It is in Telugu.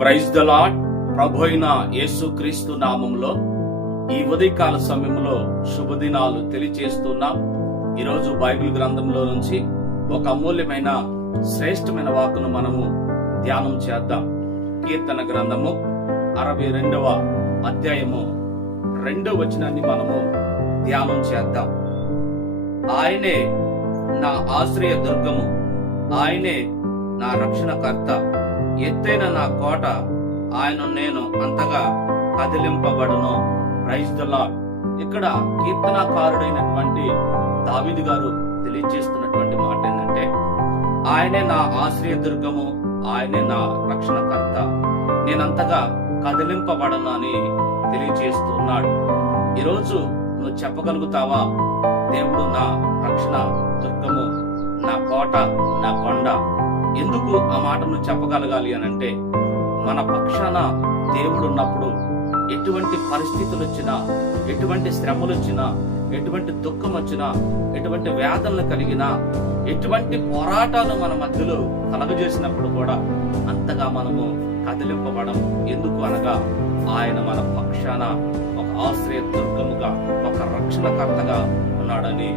Praise the lord. ప్రభు అయిన యేసుక్రీస్తు నామములో ఈ ఉదయకాల సమయంలో శుభదినాలు తెలియజేస్తున్నాం. ఈరోజు బైబిల్ గ్రంథంలో నుంచి ఒక అమూల్యమైన శ్రేష్టమైన వాక్కును మనము ధ్యానం చేద్దాం. కీర్తన గ్రంథము 62వ అధ్యాయము 2వ వచనాన్ని మనము ధ్యానం చేద్దాం. ఆయనే నా ఆశ్రయ దుర్గము, ఆయనే నా రక్షణకర్త, ఎత్తైన నా కోట, ఆయన నేను అంతగా కదిలింపబడును. Praise the lord. ఇక్కడ కీర్తనాకారుడైనటువంటి దావీదు గారు తెలియజేస్తున్నటువంటి మాట ఏంటంటే, ఆయనే నా ఆశ్రయ దుర్గము, ఆయనే నా రక్షణకర్త, నేనంతగా కదిలింపబడను అని తెలియజేస్తూ ఉన్నాడు. ఈరోజు నువ్వు చెప్పగలుగుతావా, దేవుడు నా రక్షణ దుర్గము, నా కోట, నా కొండ? ఎందుకు ఆ మాట నువ్వు చెప్పగలగాలి అనంటే, మన పక్షాన దేవుడు ఉన్నప్పుడు ఎటువంటి పరిస్థితులు వచ్చినా, ఎటువంటి శ్రమలు వచ్చినా, ఎటువంటి దుఃఖం వచ్చినా, ఎటువంటి వేదనలు కలిగినా, ఎటువంటి పోరాటాలు మన మధ్యలో కలగజేసినప్పుడు కూడా అంతగా మనము కదిలింపబడం. ఎందుకు అనగా ఆయన మన పక్షాన ఒక ఆశ్రయ దుర్గముగా, ఒక రక్షణకర్తగా ఉన్నాడని